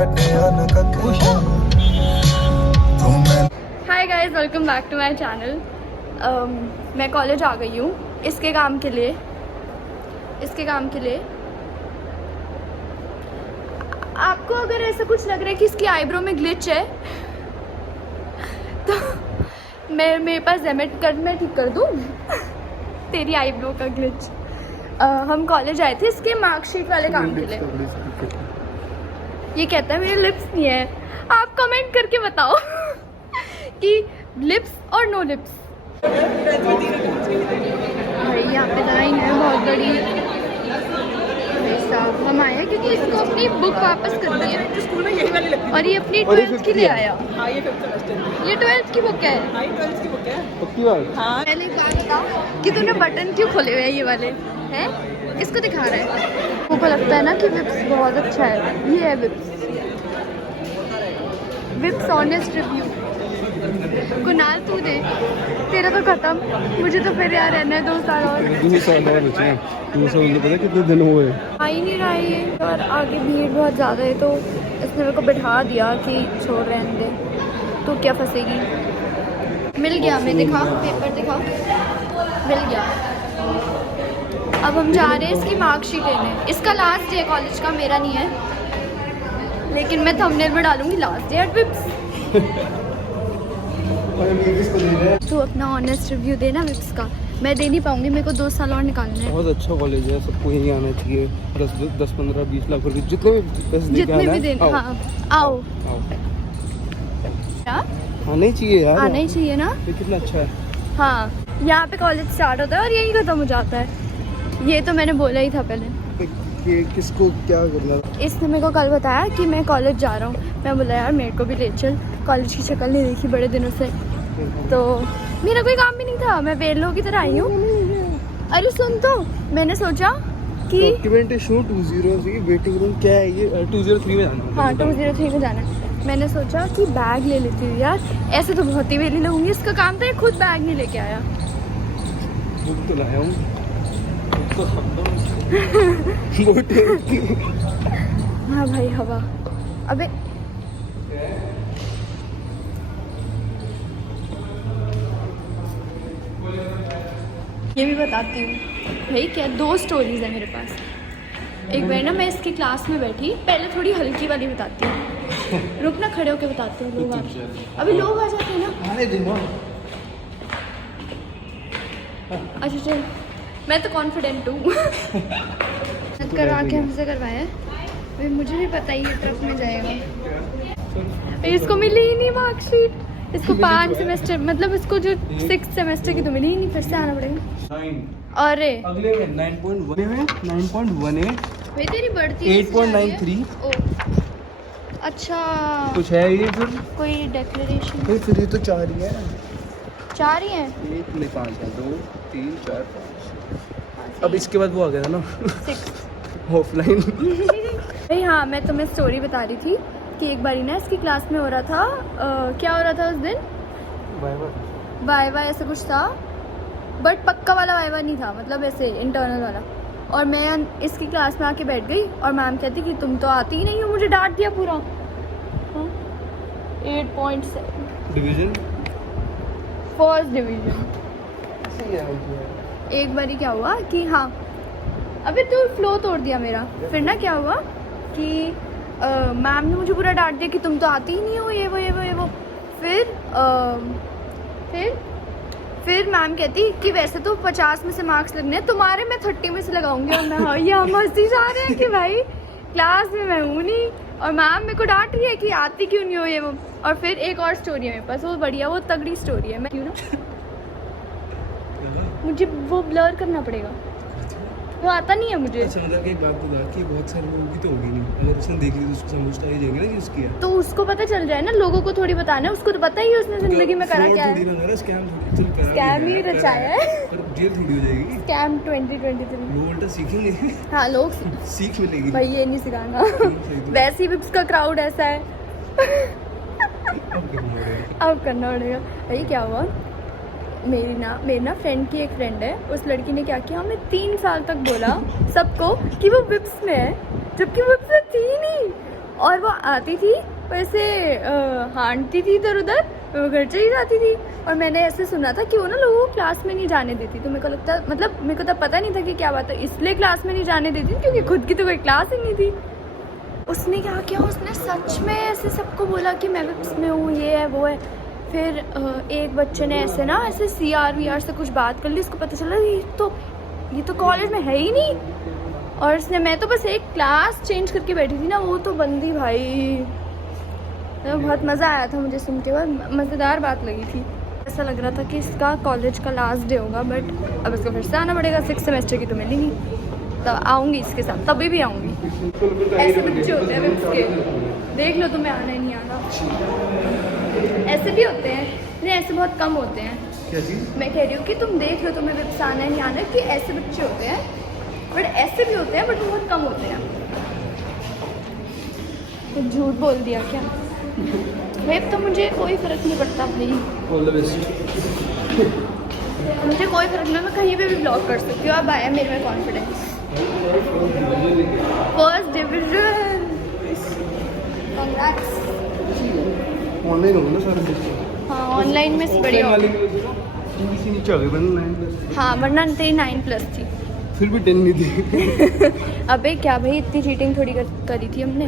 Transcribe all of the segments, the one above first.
Hi guys, welcome back to my channel. मैं college आ गई हूँ इसके काम के लिए। आपको अगर ऐसा कुछ लग रहा है कि इसकी आईब्रो में ग्लिच है तो मेरे पास जेमेट कर, मैं ठीक कर दूँ तेरी आईब्रो का ग्लिच। हम कॉलेज आए थे इसके मार्कशीट वाले काम के लिए। ये कहता है मेरे लिप्स नहीं है। आप कमेंट करके बताओ कि लिप्स और नो लिप्स। भाई यहाँ पे लाइन है बहुत बड़ी। भाई साहब हम आए हैं क्योंकि इसको अपनी बुक वापस करनी है और ये अपनी 12th की लिए आया। ये 12th की बुक है। पहले एक बात बता कि तूने बटन क्यों खोले हुए हैं ये वाले हैं? इसको दिखा रहा है। मुझको लगता है ना कि विप्स बहुत अच्छा है। ये है विप्स ऑनेस्ट रिव्यू। कुनाल तू दे, तेरा तो खत्म। मुझे तो फिर यार रहना है 2 साल और। 2 साल और बचे हैं। 2 साल में पता कितने दिन हुए? आ ही नहीं रहा ये और आगे भीड़ बहुत ज़्यादा है तो इसने मेरे को बिठा दिया कि छोड़ रहने दे, तो क्या फंसेगी। मिल गया हमें, दिखा पेपर दिखा, मिल गया। अब हम जा रहे हैं इसकी मार्कशीट लेने। इसका लास्ट डे कॉलेज का, मेरा नहीं है, लेकिन मैं थंबनेल में डालूंगी लास्ट डे एट विप्स। तू अपना ऑनेस्ट रिव्यू देना विप्स का। मैं दे नहीं पाऊंगी, मेरे को 2 साल और निकालना है। बहुत अच्छा कॉलेज है, सबको यहीं आना चाहिए। 10, 15, 20 लाख रुपए जितने भी देना। हाँ आओ। आना ही चाहिए यार, आना ही चाहिए ना। ये कितना अच्छा है। हाँ, यहाँ पे कॉलेज स्टार्ट होता है और यहीं खत्म हो जाता है। ये तो मैंने बोला ही था पहले। कि किसको क्या करना। इसने मेरे को कल बताया कि मैं कॉलेज जा रहा हूँ। मैं बोला यार मेरे को भी ले चल, कॉलेज की शक्ल नहीं देखी बड़े दिनों से। तो मेरा कोई काम भी नहीं था, मैं बेलों की तरह आई हूँ। अरे सुन, तो मैंने सोचा कि डॉक्यूमेंटेशन 203 वेटिंग रूम क्या है ये? 203 में जाना है। हाँ 203 में जाना है। मैंने सोचा कि बैग ले लेती हूँ यार, ऐसे तो बहुत ही वेली लगूंगी। इसका काम था ये खुद बैग नहीं लेके आया। बुक तो लाया हूँ हाँ भाई हवा। अबे ये भी बताती हूँ भाई, क्या 2 स्टोरीज है मेरे पास। एक बार ना मैं इसकी क्लास में बैठी, पहले थोड़ी हल्की वाली बताती हूँ। रुक ना, खड़े होके बताती हूँ। लोग अभी लोग आ जाते हैं ना। अच्छा चल, मैं तो कॉन्फिडेंट हूँ। करवा के हमसे करवाया है भाई, मुझे भी पता ही है ट्रक में जाएगा। इसको मिली ही नहीं मार्कशीट। इसको 5 सेमेस्टर, मतलब इसको जो 6th सेमेस्टर की तो मिली ही नहीं, फिर से आना पड़ेगा। अरे अगले में 9.18 भाई तेरी बढ़ती 8.93। ओ अच्छा, कुछ है ये फिर कोई डेक्लेरेशन? फिर ये तो 4 ही है। 4 ही है। 1 नहीं 5 है, 2 3 4 5। अब इसके बाद वो आ गया था ना 6 ऑफलाइन। भाई हाँ, मैं तुम्हें स्टोरी बता रही थी कि एक बारी ना इसकी क्लास में हो रहा था क्या हो रहा था उस दिन? वाइवा ऐसा कुछ था, बट पक्का वाला वाइवा नहीं था, मतलब ऐसे इंटरनल वाला। और मैं इसकी क्लास में आके बैठ गई और मैम कहती कि तुम तो आती ही नहीं हो। मुझे डांट दिया पूरा। 8.7 डिवीजन, फर्स्ट डिवीजन। एक बारी क्या हुआ कि हाँ, अबे तू फ्लो तोड़ दिया मेरा। फिर ना क्या हुआ कि मैम ने मुझे पूरा डांट दिया कि तुम तो आती ही नहीं हो, ये वो। फिर मैम कहती कि वैसे तो 50 में से मार्क्स लगने हैं, तुम्हारे मैं 30 में से लगाऊंगी। और मैं हाँ, ये हम हंसी जा रहे हैं कि भाई क्लास में मैं हूँ नहीं और मैम मेरे को डांट रही है कि आती क्यों नहीं हो, ये वो। और फिर एक और स्टोरी है मेरे पास, वो बढ़िया, वो तगड़ी स्टोरी है। मैं क्यों ना, मुझे वो ब्लर करना पड़ेगा, वो आता नहीं है मुझे। अच्छा मतलब एक बात बता कि बहुत सारे लोगों की तो होगी नहीं, अगर उसने देख ली तो उसको समझ तो आ ही जाएगी ना कि उसकी है। तो उसको पता चल जाए ना, लोगों को थोड़ी बताना है। उसको तो पता ही है उसने जिंदगी में करा क्या है। स्कैम ही रचाया है। जेल थोड़ी हो जाएगी। स्कैम 2023 लोग उल्टा सीखेंगे। हाँ लोग सीख मिलेगी भाई, ये नहीं सिखाना। वैसे ही विप्स का क्राउड ऐसा है। अब करना पड़ेगा। भाई क्या हुआ, मेरी ना फ्रेंड की एक फ्रेंड है, उस लड़की ने क्या किया, हमें 3 साल तक बोला सबको कि वो विप्स में है, जबकि विप्स में थी नहीं। और वो आती थी वैसे हाँटती थी इधर उधर, वो घर चली जाती थी। और मैंने ऐसे सुना था कि वो ना लोगों को क्लास में नहीं जाने देती, तो मेरे को लगता, मतलब मेरे को तब पता नहीं था कि क्या बात है, इसलिए क्लास में नहीं जाने देती क्योंकि खुद की तो कोई क्लास ही नहीं थी। उसने क्या किया, उसने सच में ऐसे सबको बोला कि मैं विप्स में हूँ, ये है वो है। फिर एक बच्चे ने ऐसे ना ऐसे CR से कुछ बात कर ली, उसको पता चला ये तो कॉलेज में है ही नहीं। और उसने, मैं तो बस एक क्लास चेंज करके बैठी थी ना, वो तो बंदी भाई, तो बहुत मज़ा आया था मुझे सुन के, बहुत मज़ेदार बात लगी थी। ऐसा लग रहा था कि इसका कॉलेज का लास्ट डे होगा, बट अब इसको फिर से आना पड़ेगा, 6th सेमेस्टर की तो मिली नहीं, तब आऊँगी इसके साथ, तभी भी आऊँगी। ऐसे बच्चे होते हैं विप्स के, देख लो तुम्हें आना ही नहीं आना, ऐसे भी होते हैं, नहीं ऐसे बहुत कम होते हैं। क्या चीज़? मैं कह रही हूँ कि तुम देख लो तुम्हें विप्स आना है नहीं आना, कि ऐसे बच्चे होते हैं, बट ऐसे भी होते हैं, बट बहुत कम होते हैं। तो झूठ बोल दिया क्या? वेब तो मुझे कोई फ़र्क नहीं पड़ता भाई, ऑल द बेस्ट। मुझे कोई फ़र्क नहीं, मैं कहीं पे भी ब्लॉग कर सकती हूँ। अब आया मेरे में confidence. First division, congrats. Online होगा ना सारे सिस्टम? हाँ ऑनलाइन में से बढ़िया वाले होगा। में से नीचे आ गए, वरना 9+। हाँ वरना तेरी 9+ थी। फिर भी 10 नहीं थी। अबे क्या भाई, इतनी चीटिंग थोड़ी करी थी हमने,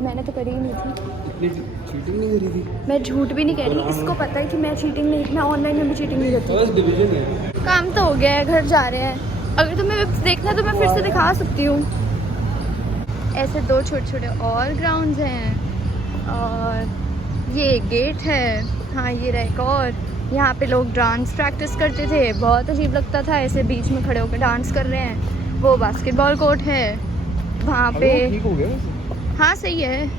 मैंने तो करी ही नहीं थी। चीटिंग नहीं करी थी? मैं झूठ भी नहीं कह रही, इसको पता है कि मैं चीटिंग नहीं, मैं ऑनलाइन में भी चीटिंग नहीं करती। फर्स्ट डिवीजन है। काम तो हो गया है, घर जा रहे हैं। अगर तुम्हें वेब्स देखना है तो मैं फिर से दिखा सकती हूँ। ऐसे 2 छोटे छोटे और ग्राउंड्स हैं, और ये गेट है। हाँ ये रहा एक और, यहाँ पे लोग डांस प्रैक्टिस करते थे, बहुत अजीब लगता था ऐसे बीच में खड़े होकर डांस कर रहे हैं। वो बास्केटबॉल कोर्ट है वहाँ पे। ठीक हो गया वैसे? हाँ सही है।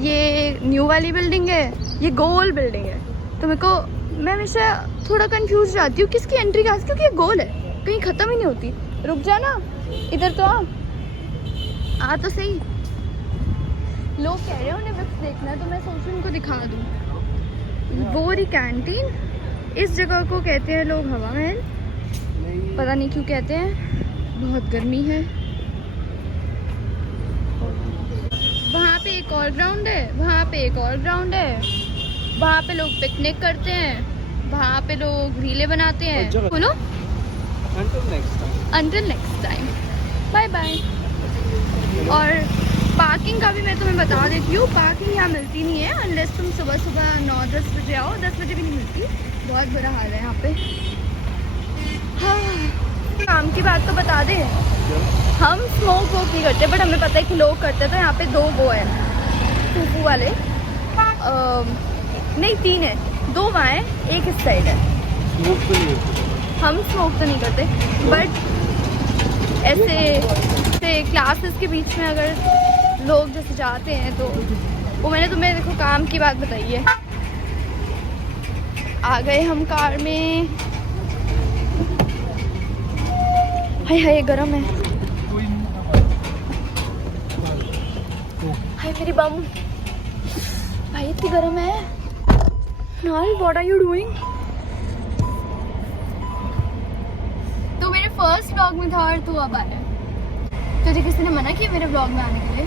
ये न्यू वाली बिल्डिंग है, ये गोल बिल्डिंग है। तो मेरे को, मैं हमेशा थोड़ा कंफ्यूज रहती हूँ किसकी एंट्री कहाँ से, क्योंकि ये गोल है, कहीं ख़त्म ही नहीं होती। रुक जा ना, इधर तो आ तो सही। लोग कह रहे हैं उन्हें विप्स देखना है, तो मैं सोच रही हूँ उनको दिखा दूँ। वो रही कैंटीन, इस जगह को कहते हैं लोग हवा महल, पता नहीं क्यों कहते हैं, बहुत गर्मी है। वहाँ पे एक और ग्राउंड है, वहाँ पे एक और ग्राउंड है, वहाँ पे लोग पिकनिक करते हैं, वहाँ पे लोग रीलें बनाते हैं। बोलो until next time, bye bye. और पार्किंग का भी मैं तुम्हें बता देती हूँ, पार्किंग यहाँ मिलती नहीं है अनलेस तुम सुबह सुबह 9-10 बजे आओ, 10 बजे भी नहीं मिलती, बहुत बुरा हाल है यहाँ पे। हाँ काम की बात तो बता दे, हम स्मोक वोक नहीं करते, बट हमें पता है कि लोग करते हैं। तो यहाँ पे 2 वो है फूफू वाले, नहीं 3 है, 2 वहाँ है, एक इस साइड है। हम स्मोक तो नहीं करते, बट ऐसे क्लासेस के बीच में अगर लोग जैसे जाते हैं तो वो, मैंने तुम्हें देखो काम की बात बताई है। आ गए हम कार में, हाय हाय गरम है, हाय मेरी बम भाई इतनी गरम है। नाल व्हाट आर यू डूइंग? तो मेरे फर्स्ट व्लॉग में था और तू अब आया, तुझे किसी ने मना किया मेरे व्लॉग में आने के लिए?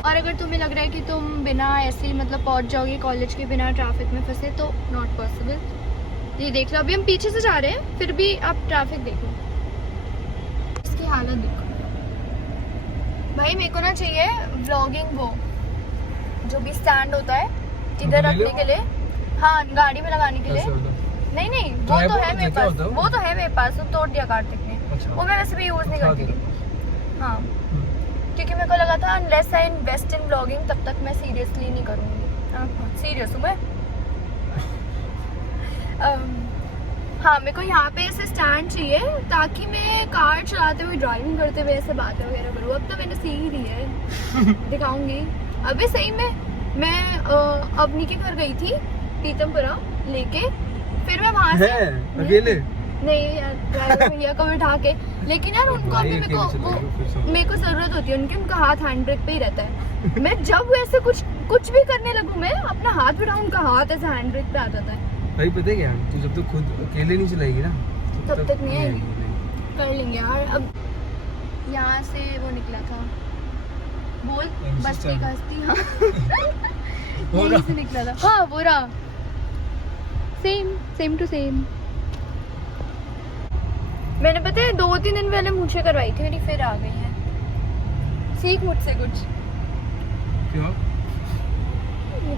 और अगर तुम्हें लग रहा है कि तुम बिना ऐसे ही मतलब पहुंच जाओगे कॉलेज के बिना ट्रैफिक में फंसे, तो नॉट पॉसिबल। ये देख लो, अभी हम पीछे से जा रहे हैं, फिर भी आप ट्रैफिक देखो, इसकी हालत देखो भाई। मेरे को ना चाहिए व्लॉगिंग, वो जो भी स्टैंड होता है इधर रखने के लिए, हाँ गाड़ी में लगाने के लिए। नहीं नहीं वो तो है मेरे पास, वो तो है मेरे पास, तो तोड़ दिया कार्तिक ने। वो मैं वैसे भी यूज़ नहीं करती थी। हाँ क्योंकि मेरे को लगा था unless I invest in vlogging तब तक मैं सीरियसली नहीं करूँगी। सीरियस हूँ मैं। हाँ मेरे को यहाँ पे ऐसे स्टैंड चाहिए ताकि मैं कार चलाते हुए ड्राइविंग करते हुए ऐसे बातें वगैरह करूँ। अब तो मैंने सीख ही ली है, दिखाऊंगी। अभी सही में मैं अपनी के घर गई थी पीतमपुरा लेके, फिर मैं वहाँ से अकेले नहीं यार ड्राइवर भैया को बिठा के, लेकिन यार उनको अभी मेरे को ज़रूरत होती है उनकी, उनका हाथ हैंड ब्रेक पे ही रहता है। मैं जब वैसे कुछ भी करने लगूँ, मैं अपना हाथ बिठाऊँ, उनका हाथ ऐसे हैंड ब्रेक पे आ जाता है। भाई पता है क्या, तू जब तक खुद अकेले नहीं चलाएगी ना तब तक नहीं आएगी। कर लेंगे यार। अब यहाँ से वो निकला था, बोल बस्ती का हस्ती, हाँ यहीं से निकला था, हाँ वो रहा, सेम टू सेम। मैंने पता है 2-3 दिन पहले मूछें करवाई थी मेरी, फिर आ गई है। सीख मुझसे कुछ। क्यों?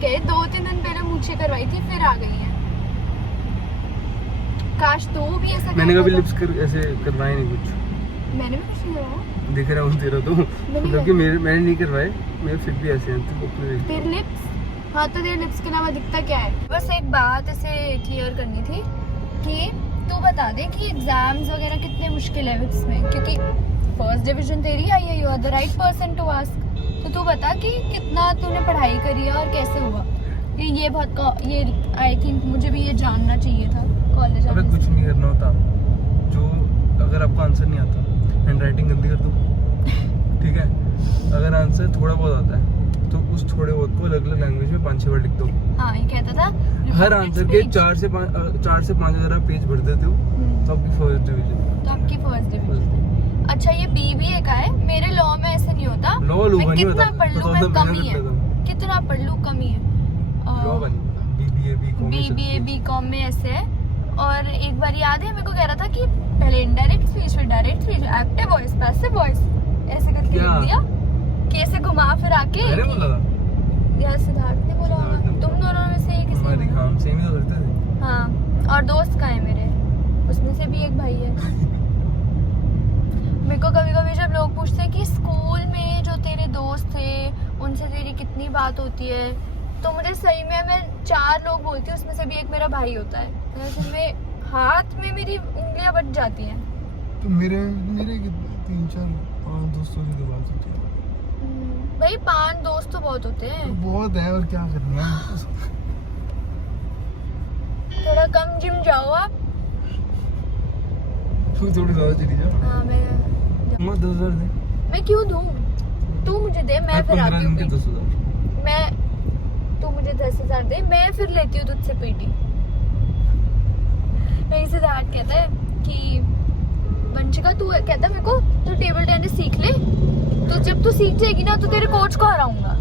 गए 2-3 दिन पहले मूछें करवाई थी, फिर आ गई है। काश तो भी ऐसा मैंने करता कभी तो। लिप्स ऐसे करवाए नहीं कुछ। मैंने भी कुछ नहीं करवाया। देख रहा हूँ तेरा तो, मतलब कि मैंने नहीं करवाए, मेरे फिर भी ऐसे हैं तो अपने तेरे लिप्स, हाँ तो तेरे लिप्स के अलावा दिखता क्या है? बस एक बात ऐसे क्लियर करनी थी कि तू बता दे कि एग्जाम्स वगैरह कितने मुश्किल है विक्स में, क्योंकि फर्स्ट डिवीजन तेरी आई है, you are the right person to ask. तो तू बता कि कितना तूने पढ़ाई करी है और कैसे हुआ। ये बहुत, ये आई थिंक मुझे भी ये जानना चाहिए था कॉलेज अबे आने कुछ से। नहीं करना होता, जो अगर आपको आंसर नहीं आता, हैंड राइटिंग गंदी कर दो, ठीक है। अगर आंसर थोड़ा बहुत आता है तो उस थोड़े बहुत को अलग अलग लैंग्वेज में 5-6 बार लिख दो। हाँ ये कहता था हर आंसर के 4 से 5 अगर आप पेज भर देते हो तो आपकी फर्स्ट डिवीजन। तो आपकी फर्स्ट डिवीजन। अच्छा ये बीबीए का है, मेरे लॉ में ऐसे नहीं होता। लॉ लूगा नहीं कितना होता, पढ़ लूँ मैं कम ही है, कितना पढ़ लूँ कम ही है। लॉ का नहीं पता, बीबीए बीकॉम में ऐसे है। और एक बार याद है मेरे को कह रहा था कि पहले इनडायरेक्ट स्पीच, फिर direct speech, active voice, passive voice, ऐसे करके लिख दिया कि ऐसे घुमा फिरा के। मैंने बोला था यार सिद्धार्थ ने बोला होगा, तुम दोनों में से किसी हमारी ने। काम सेम ही तो करते थे। हाँ, और दोस्त का है मेरे, उसमें से भी एक भाई है। मेरे को कभी कभी जब लोग पूछते हैं कि स्कूल में जो तेरे दोस्त थे उनसे तेरी कितनी बात होती है, तो मुझे सही में, मैं 4 लोग बोलती हूँ, उसमें से भी एक मेरा भाई होता है। उसमें हाथ में मेरी उंगलियां बच जाती हैं। तो मेरे 3-4-5 दोस्तों की तो बात होती है। भाई 5 दोस्त तो बहुत होते हैं। बहुत है, और क्या करना है। थोड़ा कम जिम जाओ आप। तू थोड़ी ज्यादा चली जा। हाँ मैं 10,000 दे। मैं क्यों दूँ? तू मुझे दे, मैं फिर आती हूँ। 10,000। मैं, तू मुझे 10,000 दे, मैं फिर लेती हूँ तुझसे पीटी। मेरी सिद्धार्थ कहता है कि वंशिका, तू कहता है मेरे को तू टेबल टेनिस सीख ले, तो जब तू सीख जाएगी ना तो तेरे कोच को हराऊंगा।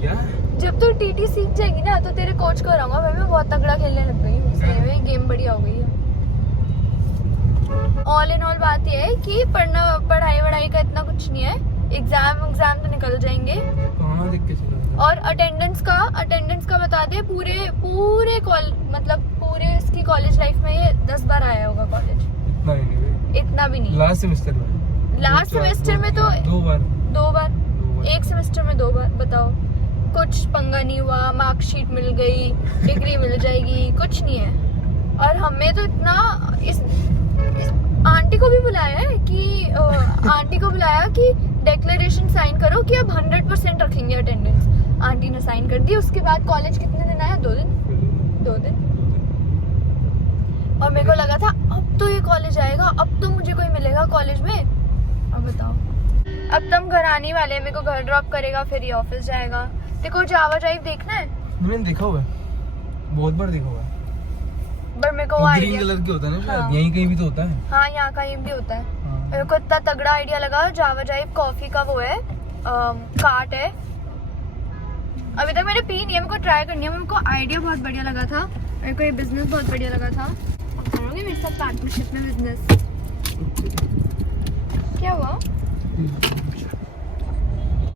क्या? जब तू टीटी सीख जाएगी ना तो तेरे कोच को हराऊंगा। मैं बहुत तगड़ा खेलने लग गई हूँ, सही में गेम बढ़िया हो गई है। ऑल इन ऑल बात यह है कि पढ़ाई वढ़ाई का इतना कुछ नहीं है, एग्जाम तो निकल जाएंगे। कहाँ देख के चला? और अटेंडेंस का बता दे, पूरे मतलब पूरे इसकी कॉलेज लाइफ में ये 10 बार आया होगा कॉलेज। इतना ही नहीं, इतना भी नहीं। लास्ट सेमेस्टर में। लास्ट सेमेस्टर में तो 2 बार। एक सेमेस्टर में 2 बार। बताओ, कुछ पंगा नहीं हुआ, मार्कशीट मिल गई, डिग्री मिल जाएगी, कुछ नहीं है। और हमें तो इतना इस आंटी को भी बुलाया है कि आंटी को बुलाया कि डिक्लेरेशन साइन करो कि अब 100% रखेंगे अटेंडेंस। आंटी ने साइन कर दी। उसके बाद कॉलेज कितने दिन आया? 2 दिन। और मेरे को लगा था अब तो ये कॉलेज आएगा, अब तो मुझे कोई मिलेगा कॉलेज में। अब बताओ, अब तुम घर आने वाले, मेरे को घर ड्रॉप करेगा, फिर ये ऑफिस जाएगा। देखो जावा ड्राइव देखना है? मैंने देखा हुआ है, बहुत बार देखा हुआ है। पर मेरे को ग्रीन आइडिया, कलर के होता है ना शायद, हाँ। यहीं कहीं भी तो होता है। हाँ यहाँ कहीं भी होता है। हाँ। मेरे को इतना तगड़ा आइडिया लगा। जावा ड्राइव कॉफी का वो है, कार्ट है। अभी तक मैंने पी नहीं है, मेरे को ट्राई करनी है। मेरे को आइडिया बहुत बढ़िया लगा था, मेरे को ये बिजनेस बहुत बढ़िया लगा था। करोगे मेरे साथ पार्टनरशिप में बिजनेस? क्या हुआ?